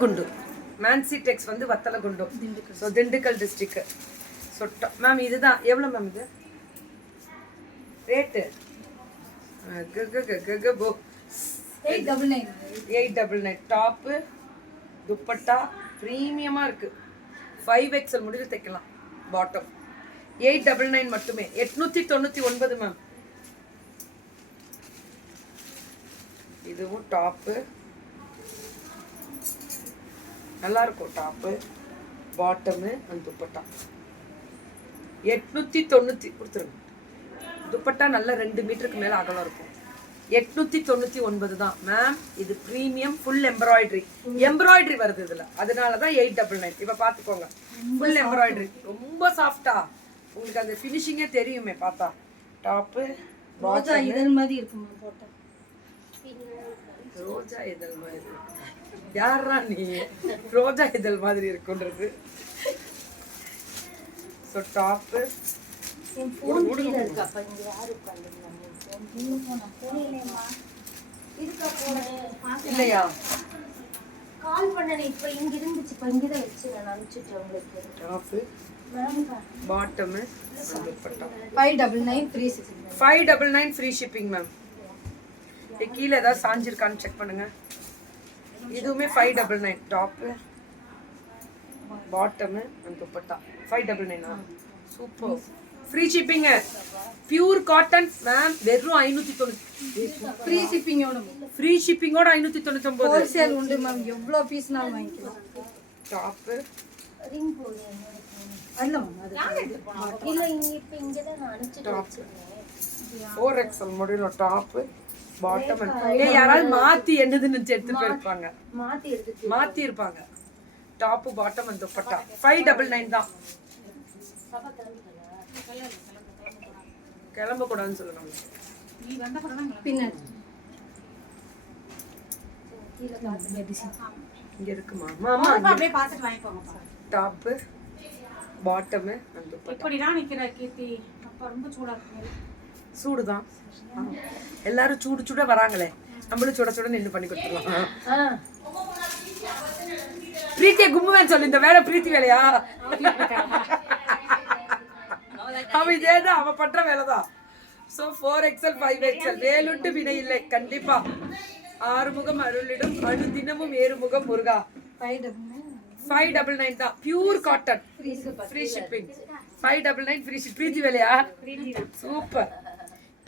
குண்டு மேன்சி டெக்ஸ் வந்து வத்தல குண்டு. So Dindigul district. So ma'am இதுதான் எவ்வளோ மேம் இது ரேட்டு? 899. டாப்பு துப்பட்டா ப்ரீமியமாக இருக்குது. 5XL முடிவு தைக்கலாம். பாட்டம் 899 மட்டுமே. 899 மேம். இதுவும் டாப்பு நல்லா இருக்கும். டாப்பு பாட்டமு அந்த துப்பட்டா 890 கொடுத்துருங்க. துப்பட்டா நல்லா 2 மீட்டருக்கு மேலே அகலம் இருக்கும். 899 தான் மேம். இது ப்ரீமியம் ஃபுல் எம்ப்ராய்டரி வருது இதில், அதனால தான் 899. இப்போ பார்த்துக்கோங்க, ஃபுல் எம்ப்ராய்டரி ரொம்ப சாஃப்டா. உங்களுக்கு அந்த ஃபினிஷிங்கே தெரியுமே பார்த்தா. டாப்பு ரோஜா இதழ் மாதிரி இருக்கும். போட்டா ரோஜா இதழ் மாதிரி யாரா நீ ரோஜா இதழ் மாதிரி இருக்குன்றது. ஸோ டாப்பு இல்லையா கால் பண்ணனே இப்ப இங்க இருந்துச்சு. இப்ப இங்க தான் வெச்சு நான் அனுப்பிச்சிட்டேன் உங்களுக்கு. Top bottom dupatta 599 free shipping. 599 free shipping ma'am. கீழே ஏதாவது சாஞ்சிருக்கான்னு செக் பண்ணுங்க. இதுவுமே 599. Top bottom and dupatta 599. Super. Free shipping. Pure cotton ma'am. வெறும் 590. ஃப்ரீ ஷிப்பிங்கோட. ஃப்ரீ ஷிப்பிங்கோட 599. ஹோல்சேல் உண்டு மேம். எவ்வளோ பீஸ்னாலும் வாங்கிக்கலாம். டாப்பு ரிங் போடு. அல்ல மேம் அது இல்ல இங்க தான் நான் அனுப்பிச்சிட்டேன். 4XL முடியல. டாப்பு பாட்டம் யாராவது மாத்தி என்னதுன்னு எடுத்துட்டு போயிருப்பாங்க. மாத்தி இருப்பாங்க. டாப்பு பாட்டம் அந்த துப்பட்டா 599 தான். கிளம்ப கூடாதுன்னு சொல்லணும். பின்னாடி இங்க இருக்குமா மாமா? அப்படியே பார்த்துட்டு வாங்கிக்கோங்க. டாப்பு பாட்டம் அந்த துப்பட்டா. இப்படிதான் நிக்கிற கீர்த்தி. அப்ப ரொம்ப சூடா இருக்கு. சூடுதான். எல்லாரும் சூடு சூட வராங்களே, நம்மளும் சுட சுட நின்று பண்ணி கொடுத்துருவோம். பிரீத்தியை கும்புவேன்னு சொல்லி இந்த வேலை பிரீத்தி வேலையா? அவ இதேதான், அவ பண்ற வேலைதான். ஸோ 4XL 5XL வேலுண்டு வினை இல்லை. கண்டிப்பா ஆறுமுகம் அருளிடும் அனுதினமும் ஏறுமுகம் முருகா. 599 தான். Pure cotton free shipping. 599 free ship. Preethi வேலையா? சூப்பர்.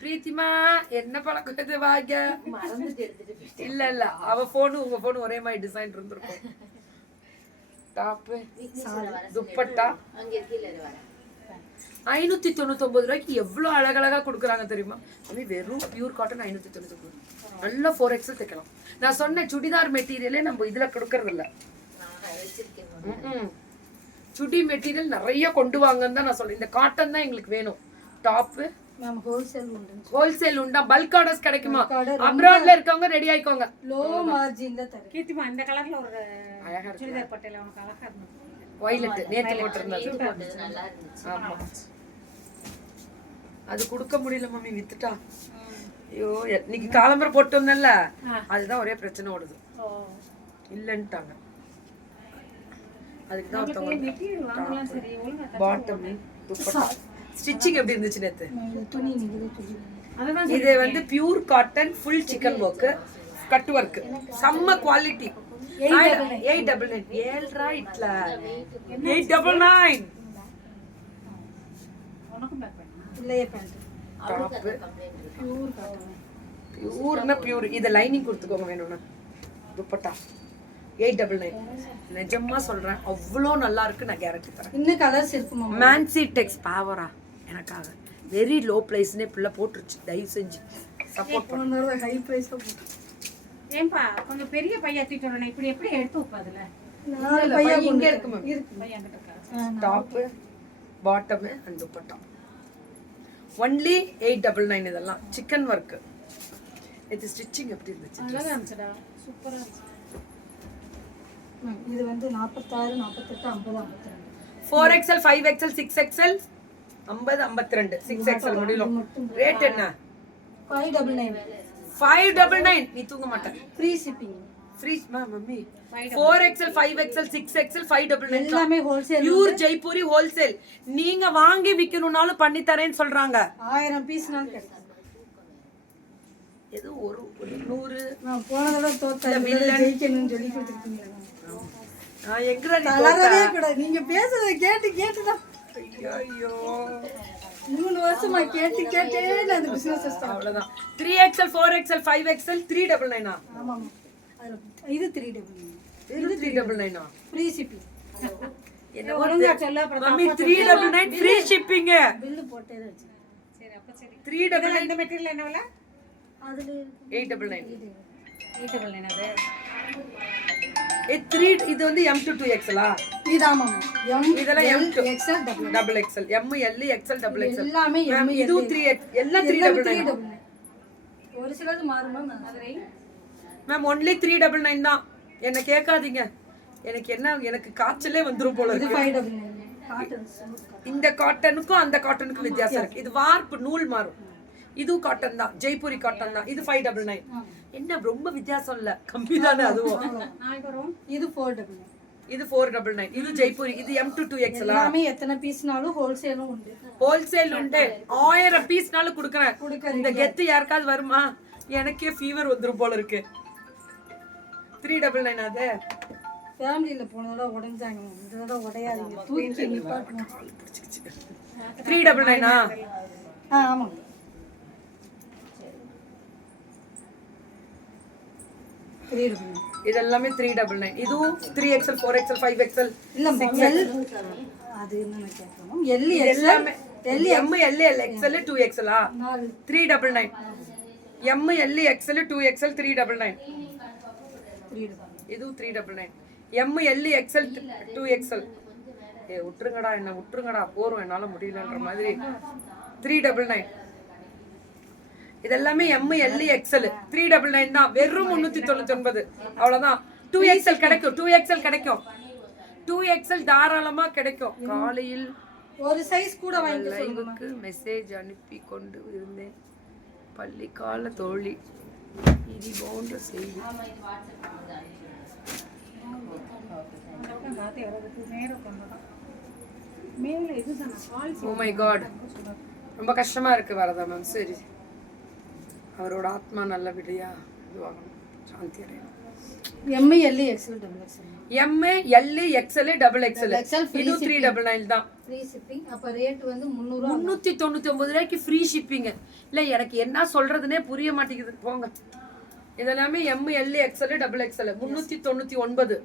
பிரீத்திமா என்ன பழக்கம் இது வாங்க? இல்ல அவ போனு உங்க போனு ஒரே மாதிரி டிசைன் இருந்திருக்கும். டாப்பு துப்பட்டா 599 ரூபாய்க்கு எவ்வளவு அழகழகா கொடுக்குறாங்க தெரியுமா? அது வெறும் பியூர் காட்டன் 599. நல்லா 4XL தைக்கலாம். நான் சொன்ன சுடிதார் மெட்டீரியலே நம்ம இதுல கொடுக்கறது இல்ல. சுடி மெட்டீரியல் நிறைய கொண்டு வாங்கன்னு தான் நான் சொல்றேன். இந்த காட்டன் தான் எங்களுக்கு வேணும். டாப்பு மேம் ஹோல்சேல் உண்டு. ஹோல்சேல் உண்டா? பல்க் ஆர்டர்ஸ் கிடைக்குமா? அப்ராட்ல இருக்கவங்க ரெடி ஆயிக்கோங்க. லோ மார்ஜின் தான் தரேன். கீர்த்திமா இந்த கலர்ல ஒரு சுடிதார் பட்டேல உனக்கு அழகா இருந்துச்சு. வயலட் நேத்து போட்டிருந்தது. நல்லா இருந்துச்சு. ஆமா அது கொடுக்க முடியல மம்மி, வித்துட்டா. ஐயோ இன்னைக்கு காலம்பரம் போட்டு வந்தேன்ல, அதுதான் ஒரே பிரச்சனை ஓடுது. இல்லன்ட்டாங்க. அதுக்கு தான் ஒருத்தவங்க பாட்டம் துப்பட்டா ஸ்டிச்சிங் எப்படி இருந்துச்சு நேத்து? துணி நீங்க துணி. இது வந்து pure cotton full chikan work cut work செம்ம குவாலிட்டி. 899 ஏல்ரா இட்ல 899. உனக்கும் பேக் பண்ணு. இல்லையே பேண்ட். Top pure cotton. பியூர்னா பியூர். இத லைனிங் கொடுத்துக்கோங்க வேணும்னா. துப்பட்டா 899. நிஜமா சொல்றேன், அவ்வளோ நல்லா இருக்கு. நான் கேரண்டி தரேன். இன்னும் கலர்ஸ் இருக்குமா? மேன்சி டெக்ஸ் பாவரா எனக்காக வெரி லோ பிரைஸ்னே பிள்ளை போட்டுருச்சு. தயவு செஞ்சு சப்போர்ட் பண்ணுங்க. ஹை பிரைஸ்ல போட்டு. ஏன்பா கொஞ்சம் பெரிய பையா தூக்கிட்டு வரணும். இப்படி எப்படி எடுத்து வைப்பதுல? பையா இங்க இருக்கு மேம். பையா கிட்ட இருக்கா? Top bottom and dupatta only 899. இதெல்லாம் சிக்கன் ஒர்க். இது ஸ்டிச்சிங் எப்படி இருந்துச்சு? அழகா இருந்துச்சுடா. சூப்பரா இருந்துச்சு. இது வந்து 46 48 50 52. 4XL 5XL 6XL 50 52 6XL முடியல. ரேட் என்ன? 599. 599. நீ தூங்க மாட்டேன். Free shipping. Free mummy 4XL 5XL 6XL 599 எல்லாமே ஹோல்சேல் பியூர் ஜெய்ப்பூரி ஹோல்சேல். நீங்க வாங்கி விக்கணும்னாலும் பண்ணி தரேன்னு சொல்றாங்க. 1000 பீஸ்னாலும் கிடைக்கும். ஏதோ ஒரு 100 நான் போன தடவை தோத்தேன், ஜெயிக்கணும்னு சொல்லி கொடுத்துருக்கீங்க. எங்கடா நீ தளரவே கூடாது. நீங்க பேசுறத கேட்டு கேட்டுதான் ஐயோ 3 வருஷமா கேட்டு கேட்டே நான் அந்த பிசினஸ் ஸ்டார்ட். அவ்வளவுதான். 3XL 4XL 5XL 399. ஆமா ஆமா. இது 399. இது 399. Free shipping. என்ன ஒழுங்கா சொல்ல அப்புறம் மம்மி 399 ஃப்ரீ ஷிப்பிங். பில் போட்டே தான் வச்சேன். சரி அப்ப சரி. 399 இந்த மெட்டீரியல் என்ன விலை? அதுல 899. 899 என்னது? இது வந்து M2 2XL ஆ? இது ஆமா எம் இதெல்லாம் M2 XL double double XL M L XL double XL எல்லாமே மேம் இது 3X எல்லாம் 399. ஒரு சிலது மாறுமா மதுரை மேம் ஒன்லி 399 தான். என்ன கேட்காதீங்க. எனக்கு காய்ச்சலே வந்துரும் போல இது இருக்கு. 599 காட்டன். இந்த காட்டனுக்கும் அந்த காட்டனுக்கும் வித்தியாசம் இருக்கு. இது வார்ப்பு நூல் மாறும். இது காட்டன் தான், ஜெய்ப்பூரி காட்டன் தான். இது 599. என்ன ரொம்ப வித்தியாசம் இல்ல, கம்மி தானே அதுவும். நாளைக்கு வரும். இது 499. இது 499. இது ஜெய்ப்பூரி. இது M2 2XL ஆ? எல்லாமே எத்தனை பீஸ்னாலும் ஹோல்சேலும் உண்டு. ஹோல்சேல் உண்டு. 1000 பீஸ்னாலும் குடுக்குறேன். இந்த கெத்து யாருக்காவது வருமா? எனக்கே ஃபீவர் வந்துரும் போல இருக்கு. 399 அது. ஃபேமிலியில போனதோட உடைஞ்சாங்க. இந்த தடவை உடையாதீங்க, தூக்கி நிப்பாட்டணும். 399 ஆமாங்க. இது எல்லாமே 399. இதுவும் 3XL 4XL 5XL இல்ல எல் அது என்ன கேட்கணும். எல் எல்லாமே M L XL 2XL ஆ? 399. M L XL 2XL 399. இது 399. M L XL 2XL. விட்டுருங்கடா, என்ன விட்டுருங்கடா, போறோம், என்னால முடியலன்ற மாதிரி. 399. இதெல்லாமே M L XL 399 தான். வெறும் 399. அவ்வளவுதான். 2XL கிடைக்கும். 2XL கிடைக்கும். 2XL தாராளமா கிடைக்கும். காலையில் ஒரு சைஸ் கூட வாங்கி லைவுக்கு மெசேஜ் அனுப்பி கொண்டு இருந்தேன். பள்ளிக்கால தோழி இது போன்ற செய்தி. ஓ மை காட், ரொம்ப கஷ்டமா இருக்கு வரதா மேம். சரி, அவரோட ஆத்மா நல்லபடியா இதுவாகணும், சாந்தி அடையணும். M L XL double XL. M L XL double XL. இது 399 தான். Free shipping. அப்ப ரேட் வந்து 300. 399 ரூபாய்க்கு ஃப்ரீ ஷிப்பிங். இல்ல எனக்கு என்ன சொல்றதுனே புரிய மாட்டேங்குது. போங்க. இதெல்லாமே M L XL double XL 399.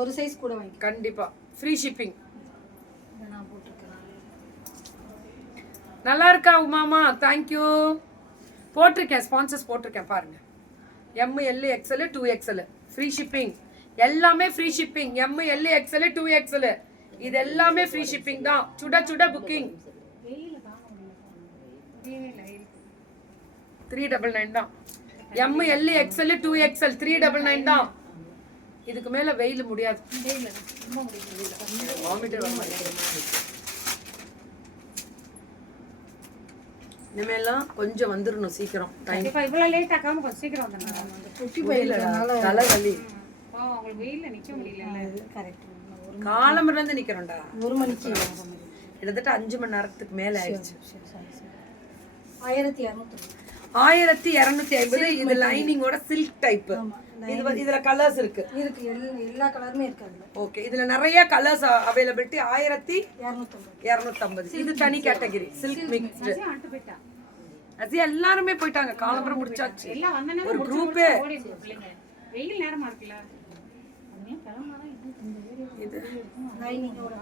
ஒரு சைஸ் கூட வாங்கி கண்டிப்பா ஃப்ரீ ஷிப்பிங். நான் போட்டுருக்கேன். நல்லா இருக்கா உமாமா? தேங்க்யூ. போட்டிருக்கேன், ஸ்பான்சர்ஸ் போட்டிருக்கேன் பாருங்க. M L XL 2XL free shipping. எல்லாமே free shipping. M L XL 2XL இது எல்லாமே ஃப்ரீ ஷிப்பிங் தான். சுட சுட புக்கிங். 399 தான். M L XL 2XL 399 தான். இதுக்கு மேல வெயில் முடியாது. வாமிட்டர் வர மாதிரி. இனிமேலாம் கொஞ்சம் வந்துடணும் சீக்கிரம். டைம் இவ்வளவு லேட் ஆகாம கொஞ்சம் சீக்கிரம் வந்துடுங்க. குட்டி பையனால தலைவலி. உங்களுக்கு வெயில்ல நிக்க முடியல. கரெக்ட். காலம்பரம் இருந்து நிக்கிறோம்டா. 1 மணிக்கு கிட்டத்தட்ட 5 மணி நேரத்துக்கு மேல ஆயிடுச்சு. 1250. இது லைனிங்கோட சில்க் டைப். இதுல கலர்ஸ் இருக்கு. எல்லா கலருமே இருக்கு அதுல. ஓகே, இதுல நிறைய கலர்ஸ் அவைலபிலிட்டி. 1250. இது தனி கேட்டகரி சில்க் மிக்ஸ்டு. அது எல்லாரும் போயிட்டாங்க. காலம்பரம் முடிச்சாச்சு. எல்லாம் வந்தனே ஒரு குரூப்பே. வெயில் நேரமா இருக்குல. இது லைனிங்கோட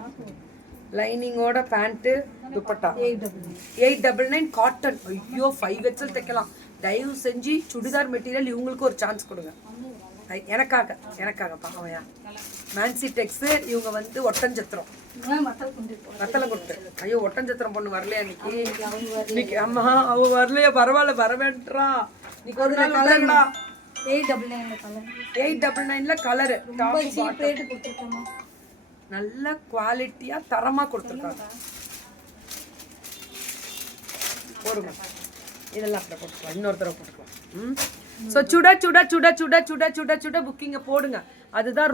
லைனிங்கோட பேண்ட் துப்பட்டா 899 காட்டன். ஐயோ 5XL தைக்கலாம். தயவு செஞ்சு சுடிதார் மெட்டீரியல் இவங்களுக்கு ஒரு சான்ஸ் கொடுங்க. எனக்காக பாவையா மேன்சி டெக்ஸ். இவங்க வந்து ஒட்டஞ்சத்திரம் வத்தலை கொட்டு. ஐயோ ஒட்டஞ்சத்திரம் பொண்ணு வரலையா இன்னைக்கு? ஆமா, அவ வரலையா? பரவாயில்ல, வரவேன்றா. இன்னைக்கு ஒரு நாள் கலர்டா. 899 கலர். நல்ல குவாலிட்டியா தரமா கொடுத்துருக்காங்க. போடுங்க, இதெல்லாம் அப்படியே போட்டுக்கலாம். இன்னொரு தடவை போட்டுக்கலாம். ஸோ சுட சுட சுட சுட சுட சுட சுட புக்கிங்கை போடுங்க. அதுதான்